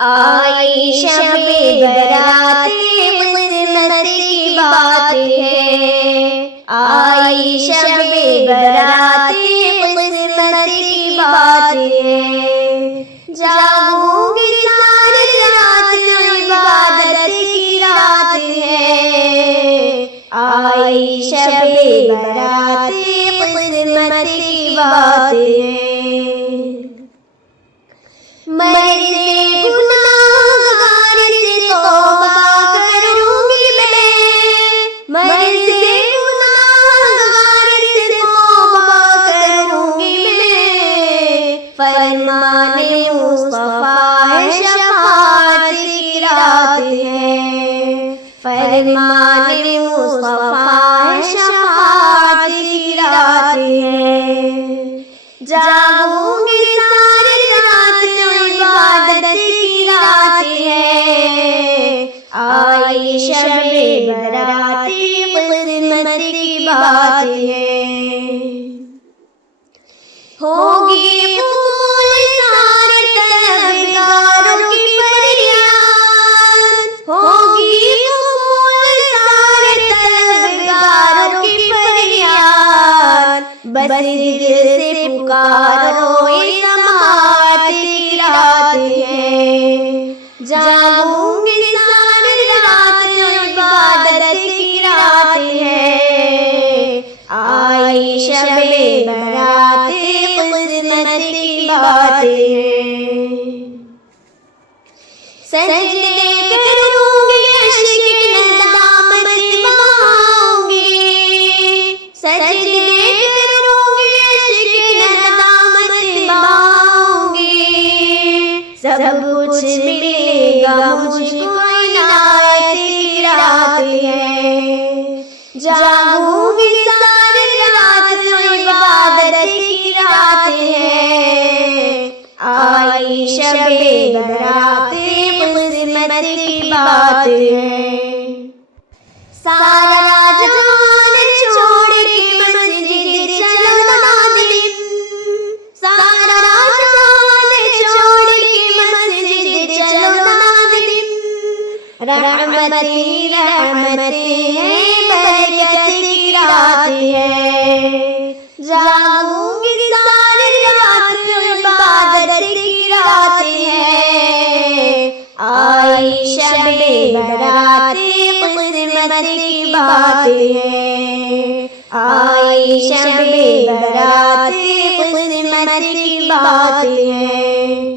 आई शबे बराते किस्मत की बात है। आई शबे बराते किस्मत की बात है। जागूंगी सारी रात इबादत की रात है। आई शबे बराते किस्मत की बात है। मर से गुनाहगार से तौबा करूंगी मैं। मर से गुनाहगार से तौबा करूंगी मैं। फरमाने मुस्तफा है शफाअत की रात है। फरमाने मुस्तफा है शफाअत की रात है। जागूंगी सारी रात इबादत की रात है। आई शबे बराते किस्मत की बात है। होगी कबूल सारे तलबगारों की फरियाद। होगी कबूल सारे तलबगारों की फरियाद। बस दिल से पुकारो समाअत की रात है। जागूंगी सारी रात इबादत की रात है। आई शबे बराते किस्मत की बात है। सजदे करूंगी इश्क़ नदामत बहाऊंगी। सजदे करूंगी इश्क़ नदामत बहाऊंगी। सब कुछ मिलेगा मुझको इनायत की रात है। जागूंगी सारी रात इबादत की रात है। आई शबे बराते किस्मत की बात है। सारा जहान छोड़ के मस्जिद चलो नाज़िम। सारा जहान छोड़ के मस्जिद चलो नाज़िम। रहमत ही रहमत है, बरकत की रात है। जागूंगी सारी रात इबादत की रात है। आई शबे बराते किस्मत की बात है। आई शबे बराते किस्मत की बात है।